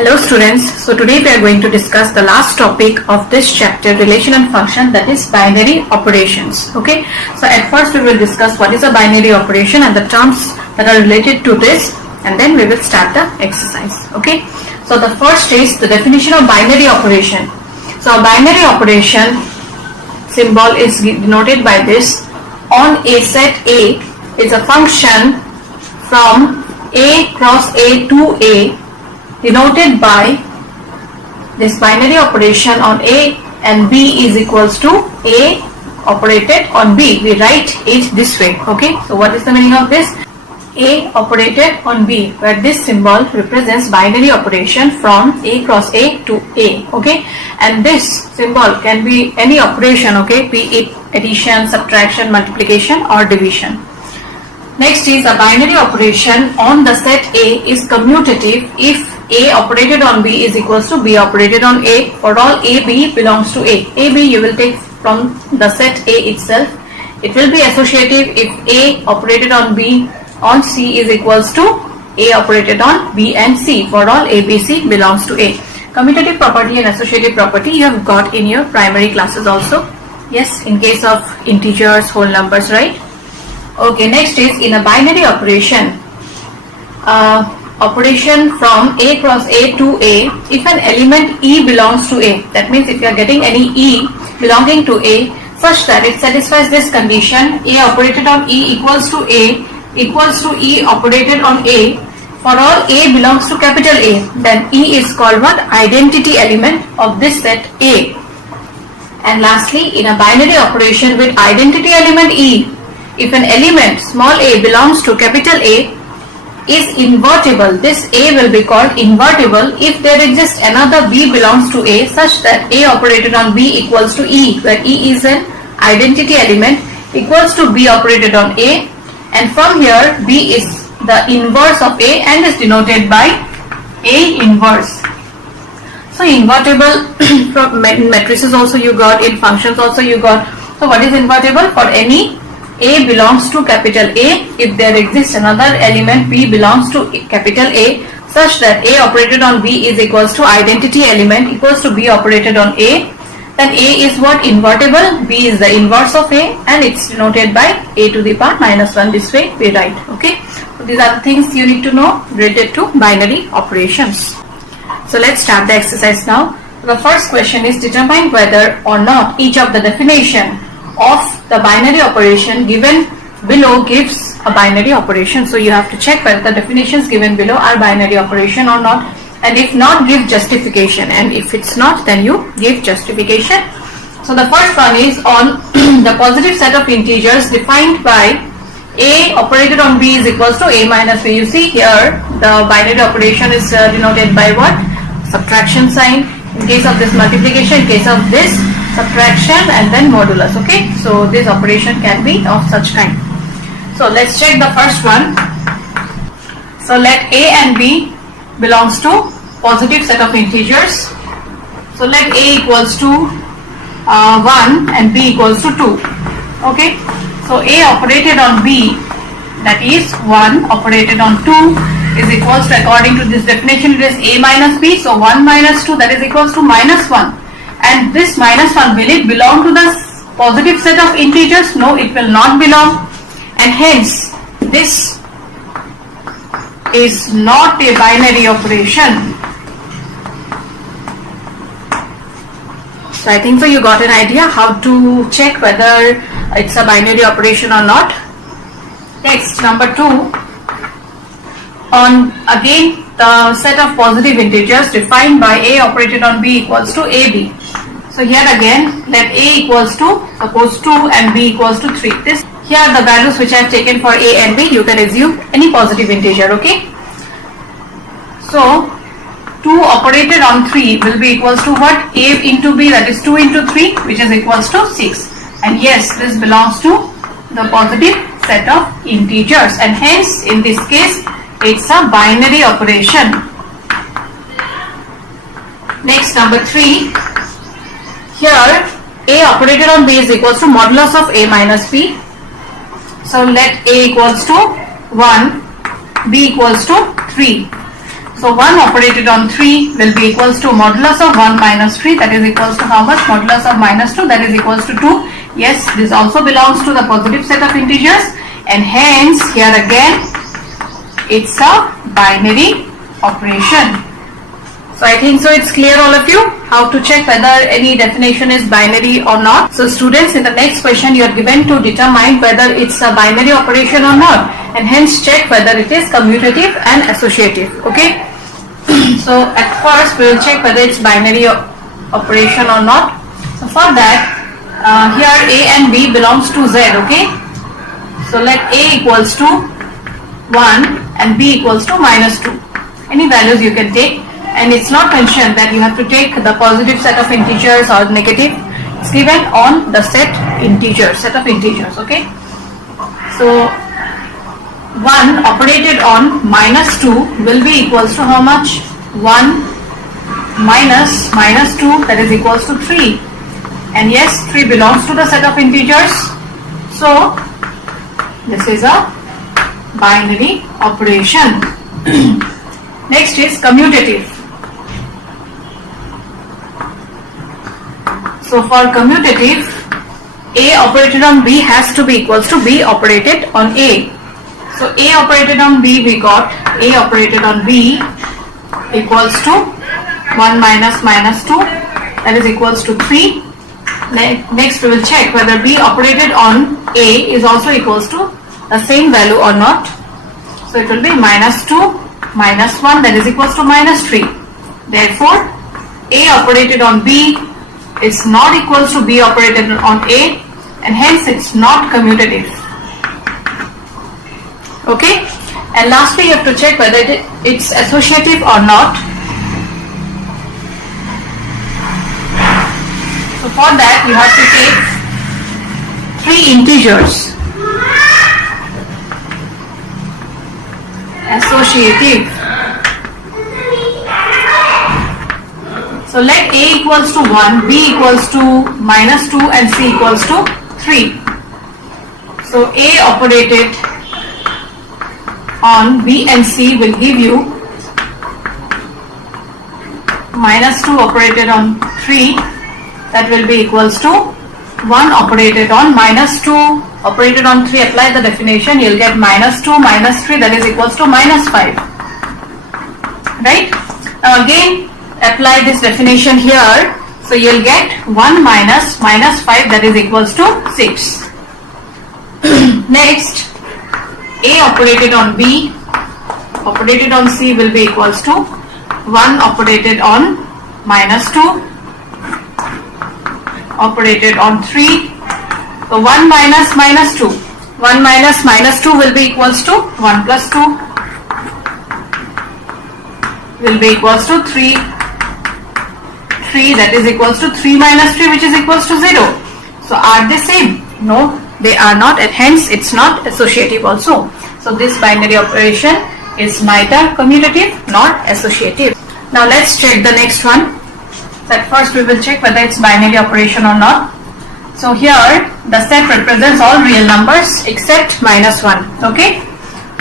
Hello students, so today we are going to discuss the last topic of this chapter, relation and function, that is binary operations. Okay, so at first we will discuss what is a binary operation and the terms that are related to this, and then we will start the exercise. Okay, so the first is the definition of binary operation. So a binary operation symbol is denoted by this. On a set A is a function from A cross A to A denoted by this binary operation on A, and B is equals to A operated on B. We write it this way. Okay, so what is the meaning of this? A operated on B, where this symbol represents binary operation from A cross A to A. Okay, and this symbol can be any operation. Okay, be it addition, subtraction, multiplication or division. Next is a binary operation on the set A is commutative if A operated on B is equals to B operated on A for all A, B belongs to A. A, B you will take from the set A itself. It will be associative if A operated on B on C is equals to A operated on B and C for all A, B, C belongs to A. Commutative property and associative property you have got in your primary classes also. Yes, in case of integers, whole numbers, right? Okay, next is in a binary operation. Operation from A cross A to A, if an element E belongs to A, that means if you are getting any E belonging to A such that it satisfies this condition, A operated on E equals to A equals to E operated on A for all A belongs to capital A, then E is called what? Identity element of this set A. And lastly, in a binary operation with identity element E, if an element small a belongs to capital A is invertible, this A will be called invertible if there exists another B belongs to A such that A operated on B equals to E, where E is an identity element, equals to B operated on A, and from here B is the inverse of A and is denoted by A inverse. So invertible from matrices also you got, in functions also you got. So what is invertible? For any A belongs to capital A, if there exists another element B belongs to capital A such that A operated on B is equals to identity element equals to B operated on A, then A is what? Invertible. B is the inverse of A and it's denoted by A to the power minus 1. This way we write. Okay, so these are the things you need to know related to binary operations. So let's start the exercise now. The first question is determine whether or not each of the definition of the binary operation given below gives a binary operation. So you have to check whether the definitions given below are binary operation or not, and if not, give justification, and if it's not, then you give justification. So the first one is on the positive set of integers defined by A operated on B is equals to A minus B. You see here the binary operation is denoted by what? Subtraction sign. In case of this multiplication, in case of this subtraction, and then modulus. Okay, so this operation can be of such kind. So let's check the first one. So let A and B belongs to positive set of integers. So let A equals to 1 and B equals to 2. Okay, so A operated on B, that is 1 operated on 2 is equals to, according to this definition, it is A minus B. So 1 minus 2, that is equals to minus 1. And this minus 1, will it belong to the positive set of integers? No, it will not belong, and hence this is not a binary operation. So I think so you got an idea how to check whether it's a binary operation or not. Next, number 2, on again the set of positive integers defined by A operated on B equals to AB. So here again let A equals to suppose 2 and B equals to 3. This here the values which I have taken for A and B, you can assume any positive integer. Okay, so 2 operated on 3 will be equals to what? A into B, that is 2 into 3, which is equals to 6. And yes, this belongs to the positive set of integers, and hence in this case it's a binary operation. Next, number 3. Here A operated on B is equals to modulus of A minus B. So let A equals to 1, B equals to 3. So 1 operated on 3 will be equals to modulus of 1 minus 3, that is equals to how much? Modulus of minus 2, that is equals to 2. Yes, this also belongs to the positive set of integers, and hence here again it's a binary operation. So I think so it's clear all of you how to check whether any definition is binary or not. So students, in the next question you are given to determine whether it's a binary operation or not, and hence check whether it is commutative and associative. Okay. So at first we will check whether it's binary operation or not. So for that here A and B belongs to Z. Okay. So let A equals to 1 and B equals to minus 2. Any values you can take. And it's not mentioned that you have to take the positive set of integers or negative. It's given on the set of integers. Okay. So 1 operated on minus 2 will be equals to how much? 1 minus 2, that is equals to 3. And yes, 3 belongs to the set of integers. So this is a binary operation. Next is commutative. So for commutative, A operated on B has to be equals to B operated on A. So A operated on B, we got A operated on B equals to 1 minus 2, that is equals to 3. Next we will check whether B operated on A is also equals to the same value or not. So it will be minus 2 minus 1, that is equals to minus 3. Therefore A operated on B is not equals to B operated on A, and hence it's not commutative. Okay. And lastly you have to check whether it's associative or not. So for that you have to take 3 integers. Associative. So let A equals to 1, B equals to minus 2 and C equals to 3. So A operated on B and C will give you minus 2 operated on 3, that will be equals to 1 operated on minus 2 operated on 3. Apply the definition, you'll get minus 2 minus 3, that is equals to minus 5. Right? Now again apply this definition here. So you'll get 1 minus 5, that is equals to 6. Next, A operated on B operated on C will be equals to 1 operated on minus 2 operated on 3. So 1 minus minus 2. 1 minus minus 2 will be equals to 1 plus 2 will be equals to 3, that is equals to 3 minus 3, which is equals to 0. So are they same? No, they are not, and hence it's not associative also. So this binary operation is neither commutative nor associative. Now let's check the next one. At first we will check whether it's binary operation or not. So here the set represents all real numbers except minus 1. Okay.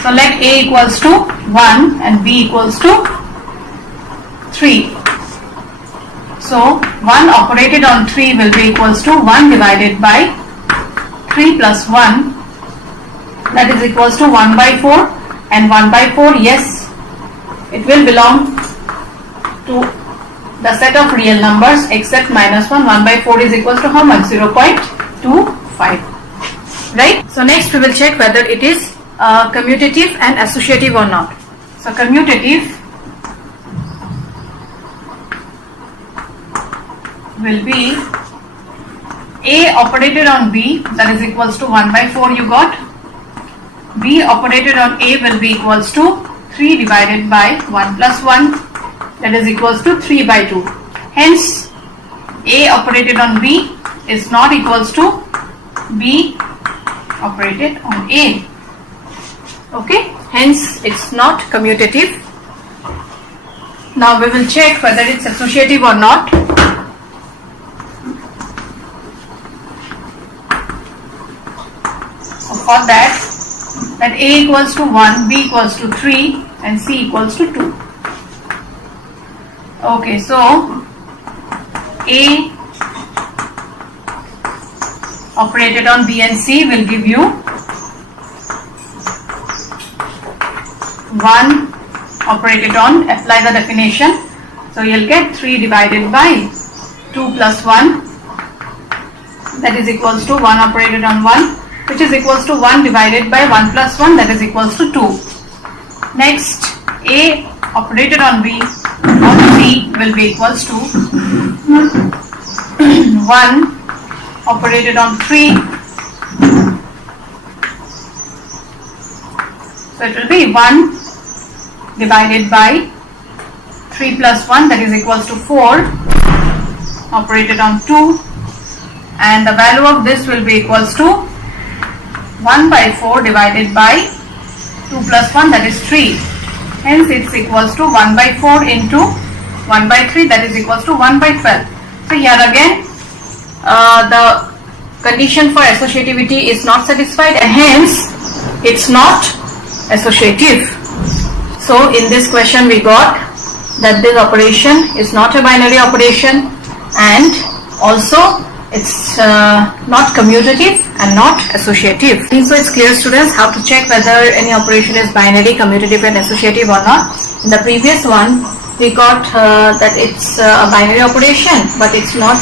So let A equals to 1 and B equals to 3. So 1 operated on 3 will be equals to 1 divided by 3 plus 1, that is equals to 1 by 4, and 1 by 4, yes, it will belong to the set of real numbers except minus 1. 1 by 4 is equals to how much? 0.25. Right? So next we will check whether it is commutative and associative or not. So commutative will be A operated on B, that is equals to 1 by 4 you got. B operated on A will be equals to 3 divided by 1 plus 1, that is equals to 3 by 2. Hence A operated on B is not equals to B operated on A. Okay, hence it's not commutative. Now we will check whether it's associative or not. For that A equals to 1, B equals to 3 and C equals to 2. Okay, so A operated on B and C will give you 1 operated on, apply the definition. So you'll get 3 divided by 2 plus 1, that is equals to 1 operated on 1, which is equals to 1 divided by 1 plus 1, that is equals to 2. Next, A operated on B on C will be equals to 1 operated on 3. So it will be 1 divided by 3 plus 1, that is equals to 4 operated on 2, and the value of this will be equals to 1 by 4 divided by 2 plus 1, that is 3. Hence it's equals to 1 by 4 into 1 by 3, that is equals to 1 by 12. So here again the condition for associativity is not satisfied, and hence it's not associative. So in this question we got that this operation is not a binary operation, and also it's not commutative and not associative. So it's clear, students, how to check whether any operation is binary, commutative and associative or not. In the previous one we got that it's a binary operation, but it's not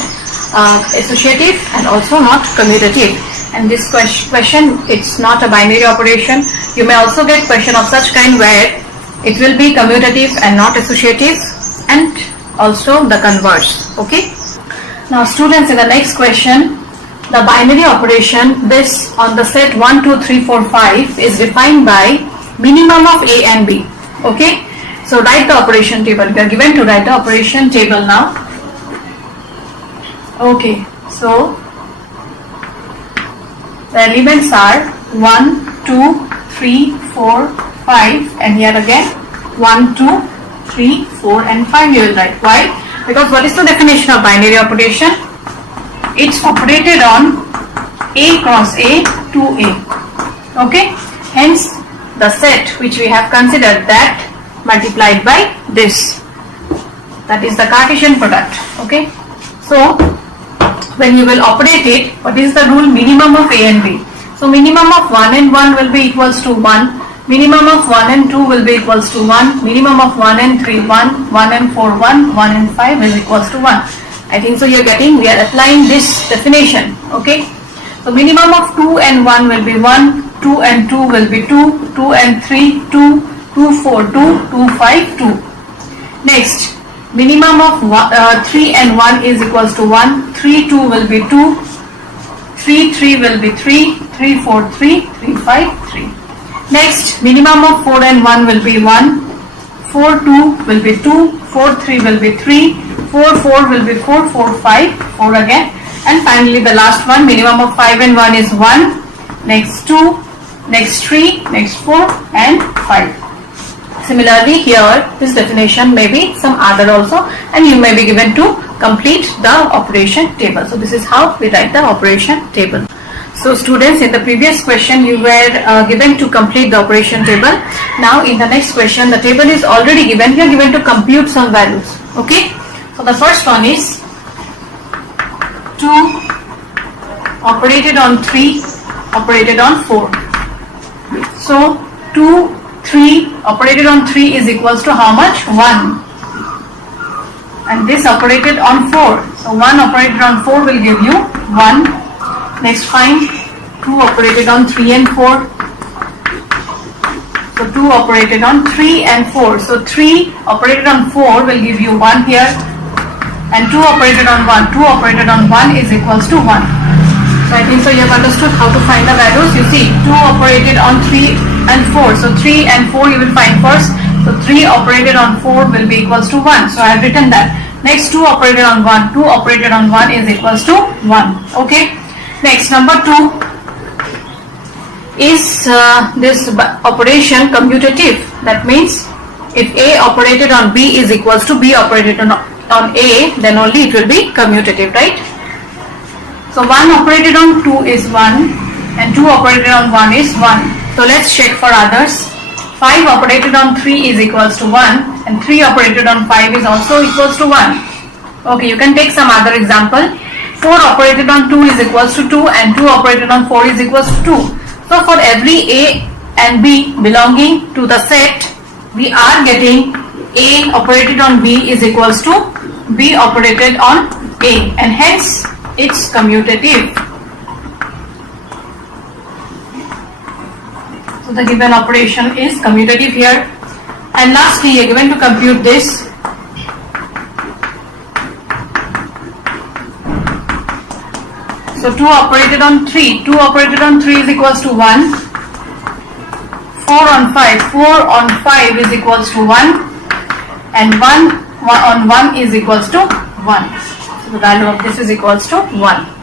associative and also not commutative. And this question, it's not a binary operation. You may also get question of such kind where it will be commutative and not associative, and also the converse. Okay. Now students, in the next question, the binary operation based on the set 1, 2, 3, 4, 5 is defined by minimum of A and B. Okay. So write the operation table. We are given to write the operation table now. Okay. So the elements are 1, 2, 3, 4, 5, and here again 1, 2, 3, 4 and 5 you will write. Why? Because what is the definition of binary operation? It's operated on A cross A to A. Okay. Hence the set which we have considered, that multiplied by this, that is the Cartesian product. Okay. So when you will operate it, what is the rule? Minimum of A and B. So minimum of 1 and 1 will be equals to 1. Minimum of 1 and 2 will be equals to 1. Minimum of 1 and 3, 1. 1 and 4, 1. 1 and 5 is equals to 1. I think so you're getting, we are applying this definition. Okay. So minimum of 2 and 1 will be 1. 2 and 2 will be 2. 2 and 3, 2. 2, 4, 2. 2, 5, 2. Next, minimum of 3 and 1 is equals to 1. 3, 2 will be 2. 3, 3 will be 3. 3, 4, 3. 3, 5, 3. Next, minimum of 4 and 1 will be 1. 4, 2 will be 2. 4, 3 will be 3. 4, 4 will be 4. 4, 5, 4 again. And finally the last one, minimum of 5 and 1 is 1. Next 2, next 3, next 4 and 5. Similarly here, this definition may be some other also, and you may be given to complete the operation table. So this is how we write the operation table. So students, in the previous question you were given to complete the operation table. Now in the next question, the table is already given. You are given to compute some values. Okay. So the first one is 2 operated on 3 operated on 4. So 2, 3 operated on 3 is equals to how much? 1. And this operated on 4. So 1 operated on 4 will give you 1. Next find 2 operated on 3 and 4. So 2 operated on 3 and 4. So 3 operated on 4 will give you 1 here. And 2 operated on 1. 2 operated on 1 is equals to 1. So I think so you have understood how to find the values. You see 2 operated on 3 and 4. So 3 and 4 you will find first. So 3 operated on 4 will be equals to 1. So I have written that. Next 2 operated on 1. 2 operated on 1 is equals to 1. Okay. Next, number 2 is this operation commutative. That means if A operated on B is equals to B operated on A, then only it will be commutative, right? So 1 operated on 2 is 1 and 2 operated on 1 is 1. So let's check for others. 5 operated on 3 is equals to 1 and 3 operated on 5 is also equals to 1. Okay, you can take some other example. 4 operated on 2 is equals to 2 and 2 operated on 4 is equals to 2. So for every A and B belonging to the set, we are getting A operated on B is equals to B operated on A, and hence it's commutative. So the given operation is commutative here. And lastly, you are given to compute this. So 2 operated on 3. 2 operated on 3 is equals to 1. 4 on 5. 4 on 5 is equals to 1. And 1 on 1 is equals to 1. So the value of this is equals to 1.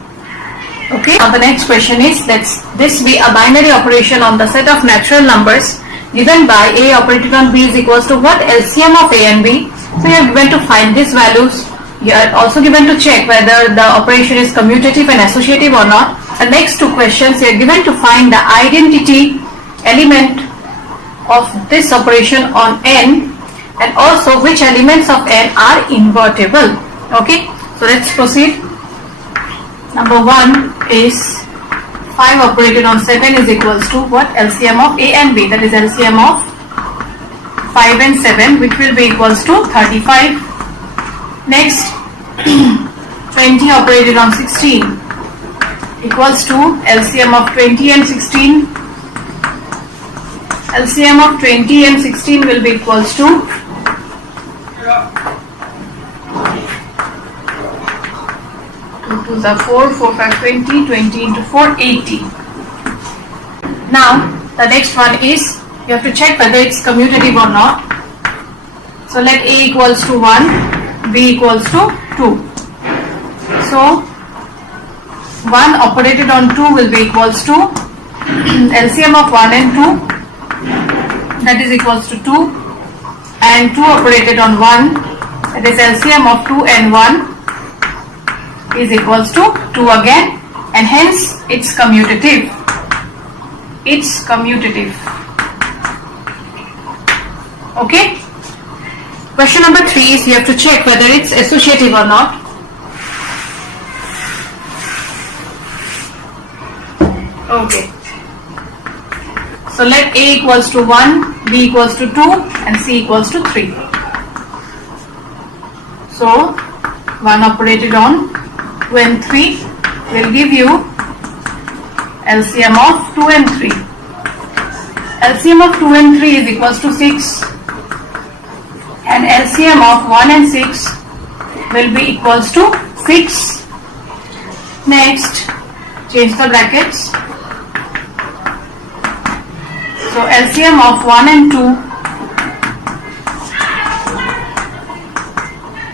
Okay. Now the next question is, let this be a binary operation on the set of natural numbers given by A operated on B is equals to what? LCM of A and B. So you are given to find these values. You are also given to check whether the operation is commutative and associative or not. The next two questions, you are given to find the identity element of this operation on N and also which elements of N are invertible. Okay, so let's proceed. Number 1 is 5 operated on 7 is equals to what? LCM of A and B, that is LCM of 5 and 7, which will be equals to 35. Next, 20 operated on 16 equals to LCM of 20 and 16. LCM of 20 and 16 will be equals to 2 to 4, 4, 5, 20, 20 into 4, 80. Now, the next one is, you have to check whether it's commutative or not. So, let A equals to 1, B equals to 2. So, 1 operated on 2 will be equals to LCM of 1 and 2, that is equals to 2, and 2 operated on 1, that is LCM of 2 and 1 is equals to 2 again, and hence it's commutative. It's commutative. Okay. Question number 3 is, you have to check whether it's associative or not. Okay. So let A equals to 1, B equals to 2 and C equals to 3. So 1 operated on 2 and 3 will give you LCM of 2 and 3. LCM of 2 and 3 is equals to 6 and LCM of 1 and 6 will be equals to 6. Next, change the brackets. So LCM of 1 and 2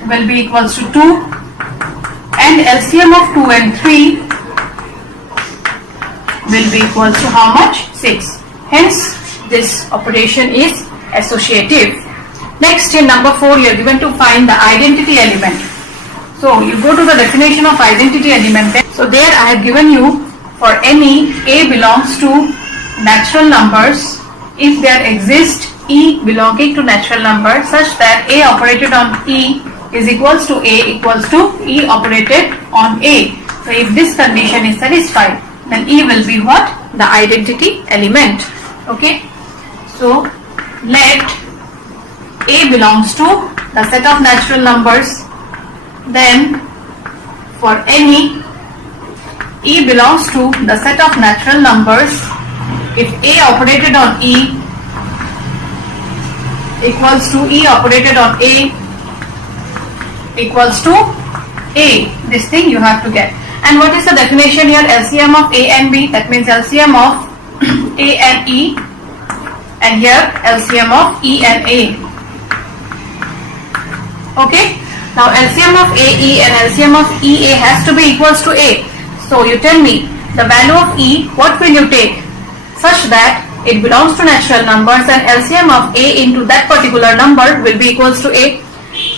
will be equals to 2 and LCM of 2 and 3 will be equals to how much? 6. Hence, this operation is associative. Next, in number 4, you are given to find the identity element. So, you go to the definition of identity element. So, there I have given you for any A belongs to natural numbers if there exists E belonging to natural numbers such that A operated on E is equals to A equals to E operated on A. So if this condition is satisfied, then E will be what? The identity element. Okay. So let A belongs to the set of natural numbers. Then for any E belongs to the set of natural numbers, if A operated on E equals to E operated on A equals to A. This thing you have to get. And what is the definition here? LCM of A and B. That means LCM of A and E. And here LCM of E and A. Okay. Now LCM of AE and LCM of EA has to be equals to A. So you tell me the value of E, what will you take such that it belongs to natural numbers and LCM of A into that particular number will be equals to A.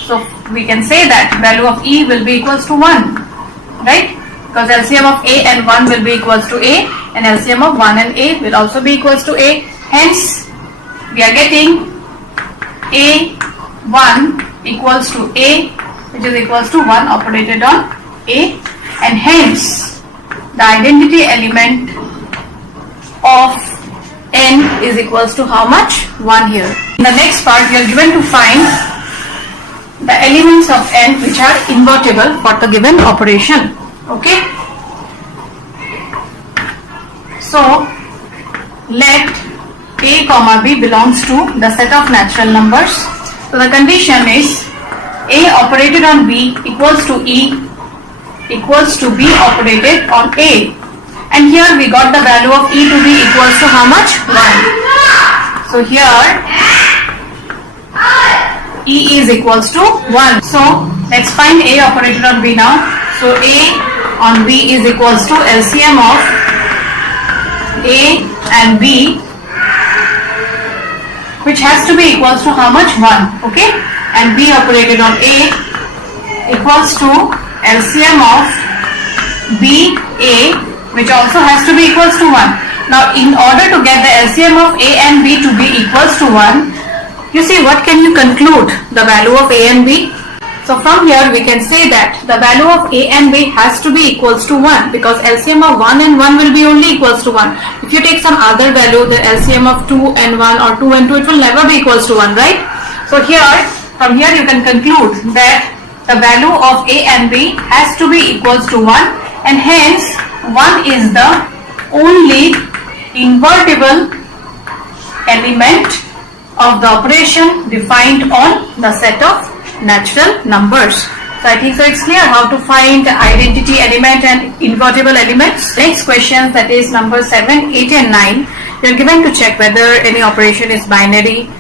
So we can say that value of E will be equals to 1, right? Because LCM of A and 1 will be equals to A and LCM of 1 and A will also be equals to A. Hence we are getting A1 equals to A, which is equals to 1 operated on A, and hence the identity element of n is equals to how much? 1 here. In the next part, we are given to find the elements of n which are invertible for the given operation. Okay. So let A comma B belongs to the set of natural numbers. So the condition is A operated on B equals to E equals to B operated on A. And here we got the value of E to be equals to how much? 1. So here E is equals to 1. So let's find A operated on B now. So A on B is equals to LCM of A and B, which has to be equals to how much? 1. Okay. And B operated on A equals to LCM of B, A, which also has to be equals to 1. Now in order to get the LCM of A and B to be equals to 1, you see what can you conclude the value of A and B? So from here we can say that the value of A and B has to be equals to 1, because LCM of 1 and 1 will be only equals to 1. If you take some other value, the LCM of 2 and 1 or 2 and 2, it will never be equals to 1, right? So here, from here you can conclude that the value of A and B has to be equals to 1, and hence 1 is the only invertible element of the operation defined on the set of natural numbers. So I think so it's clear how to find identity element and invertible elements. Next question, that is number 7, 8 and 9. You are given to check whether any operation is binary,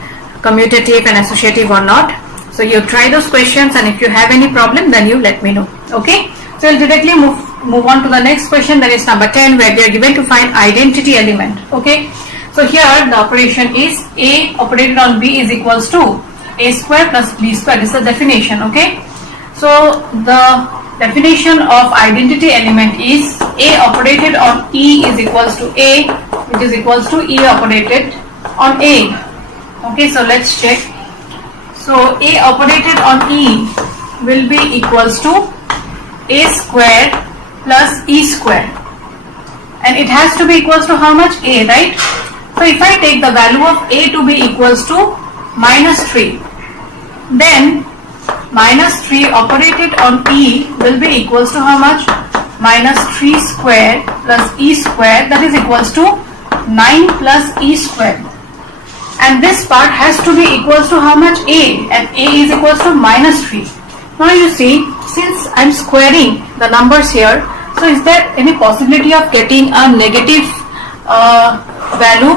commutative and associative or not. So you try those questions, and if you have any problem then you let me know. Okay. So we'll directly move on to the next question, that is number 10, where we are given to find identity element. Okay. So here the operation is A operated on B is equals to A square plus B square. This is the definition. Okay. So the definition of identity element is A operated on E is equals to A, which is equals to E operated on A. Okay. So let's check. So A operated on E will be equals to A square plus E square, and it has to be equals to how much? A, right? So if I take the value of A to be equals to -3, then -3 operated on E will be equals to how much? -3 square plus E square, that is equals to 9 plus E square. And this part has to be equals to how much? A, and A is equals to -3. Now you see, since I am squaring the numbers here, so is there any possibility of getting a negative value?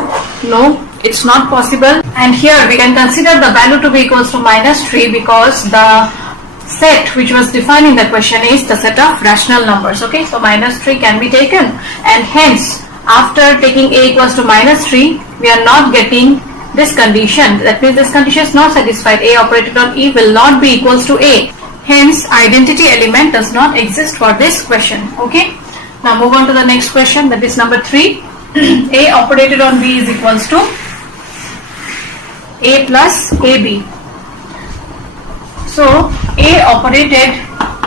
No, it's not possible. And here we can consider the value to be equals to -3, because the set which was defined in the question is the set of rational numbers. Okay, so -3 can be taken, and hence after taking A equals to -3, we are not getting this condition. That means this condition is not satisfied. A operated on E will not be equals to A. Hence identity element does not exist for this question. Okay. Now move on to the next question, that is number 3. A operated on B is equals to A plus AB. So A operated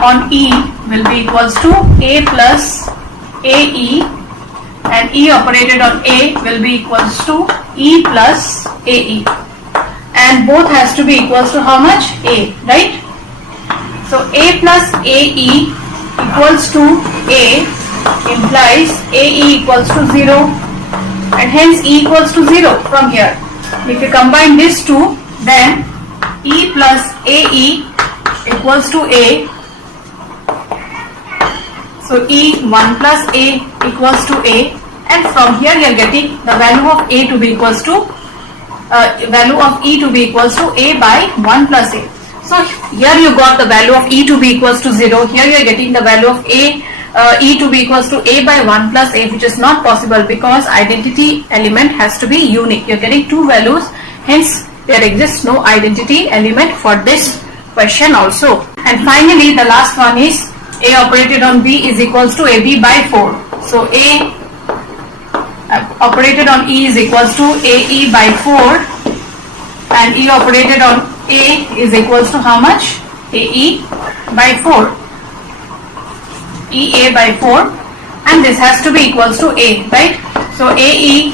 on E will be equals to A plus AE, and E operated on A will be equals to E plus AE, and both has to be equals to how much? A, right? So A plus AE equals to A implies AE equals to 0, and hence E equals to 0 from here. If you combine these two, then E plus AE equals to A. So E1 plus A equals to A, and from here you are getting the value of A to be equals to value of E to be equals to A by 1 plus A. So here you got the value of E to be equals to 0. Here you are getting the value of E to be equals to A by 1 plus A, which is not possible because identity element has to be unique. You are getting two values, hence there exists no identity element for this question also. And finally the last one is A operated on B is equals to AB by 4. So A operated on E is equals to AE by 4, and E operated on A is equals to how much? AE by 4. EA by 4, and this has to be equals to A, right? So AE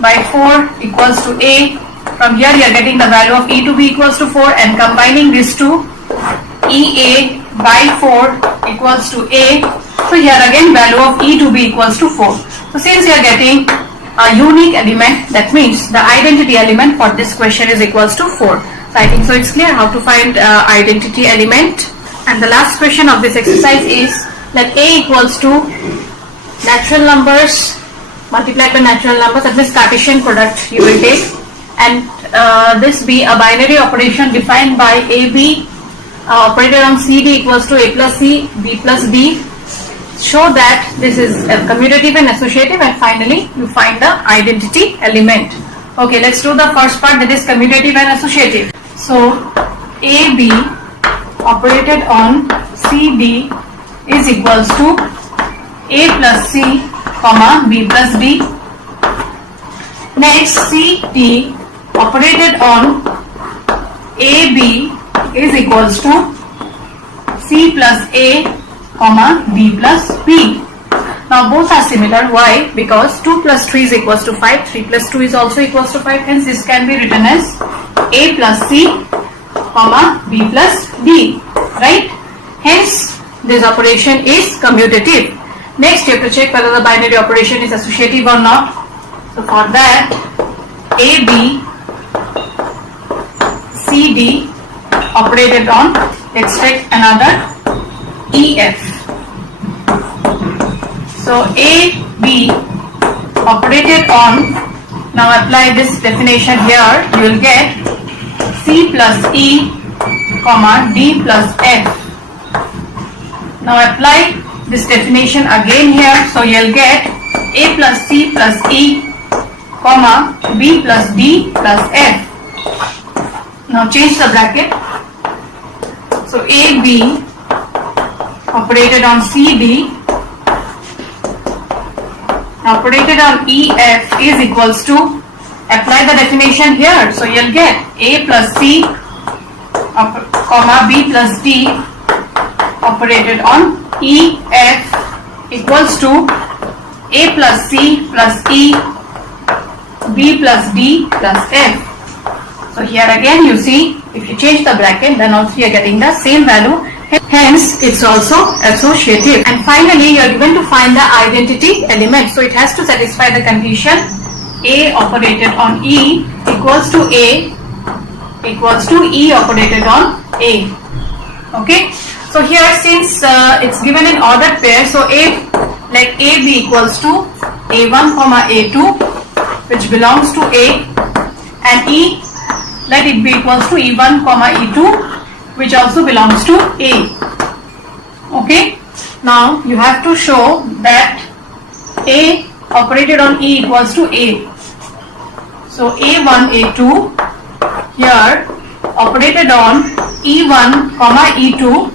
by 4 equals to A. From here you are getting the value of E to be equals to 4, and combining these two, EA by 4 equals to A. So here again value of E to be equals to 4. So since you are getting a unique element, that means the identity element for this question is equals to 4. So I think so it's clear how to find identity element. And the last question of this exercise is, let A equals to natural numbers multiplied by natural numbers, that means Cartesian product you will take, and this be a binary operation defined by AB operated on CD equals to A plus C, B plus D. Show that this is commutative and associative, and finally you find the identity element. Okay, let's do the first part, that is commutative and associative. So AB operated on CD is equals to A plus C, comma B plus D. Next, CD operated on AB is equals to C plus A, comma B plus B. Now both are similar. Why? Because 2 plus 3 is equals to 5, 3 plus 2 is also equals to 5, hence this can be written as A plus C, comma B plus D, right? Hence this operation is commutative. Next you have to check whether the binary operation is associative or not. So for that, AB CD operated on, let's take another EF. So AB operated on, now apply this definition here, you will get C plus E, comma D plus F. Now apply this definition again here, so you will get A plus C plus E, comma B plus D plus F. Now change the bracket. So AB operated on CD operated on EF is equals to, apply the definition here, so you'll get A plus C, comma B plus D operated on EF equals to A plus C plus E, B plus D plus F. So here again you see, if you change the bracket, then also you are getting the same value, hence it's also associative. And finally you are given to find the identity element, so it has to satisfy the condition A operated on E equals to A equals to E operated on A. Okay, so here since it's given in ordered pair, so A, let A be equals to A1 comma A2, which belongs to A, and E, let it be equals to E1 comma E2, which also belongs to A. Okay, now you have to show that A operated on E equals to A. So A1 A2 here operated on E1 comma E2.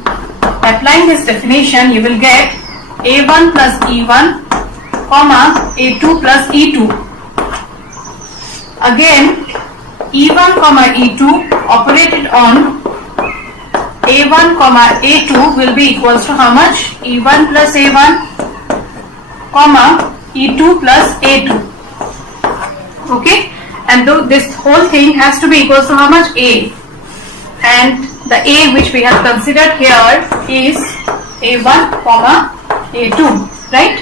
Applying this definition, you will get A1 plus E1 comma A2 plus E2. Again, E1 comma E2 operated on A1 comma A2 will be equals to how much? E1 plus A1 comma E2 plus A2. Okay, and this whole thing has to be equals to how much? A, and the A which we have considered here is A1 comma A2, right?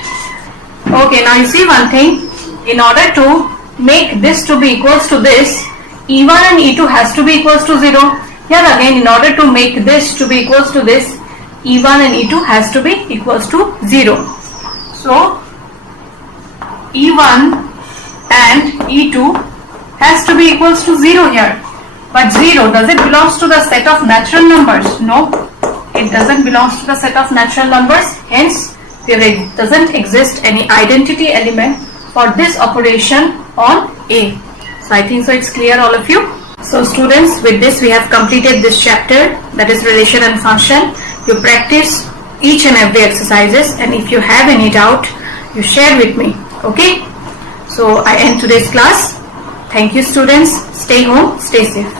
Okay, now you see one thing, in order to make this to be equals to this, E1 and E2 has to be equals to 0. Here again, in order to make this to be equals to this, E1 and E2 has to be equals to 0. So E1 and E2 has to be equals to 0 here. But 0, does it belongs to the set of natural numbers? No, it doesn't belong to the set of natural numbers. Hence, there doesn't exist any identity element for this operation on A. So I think so it's clear, all of you. So students, with this we have completed this chapter, that is relation and function. You practice each and every exercises, and if you have any doubt, you share with me. Okay, so I end today's class. Thank you students. Stay home, stay safe.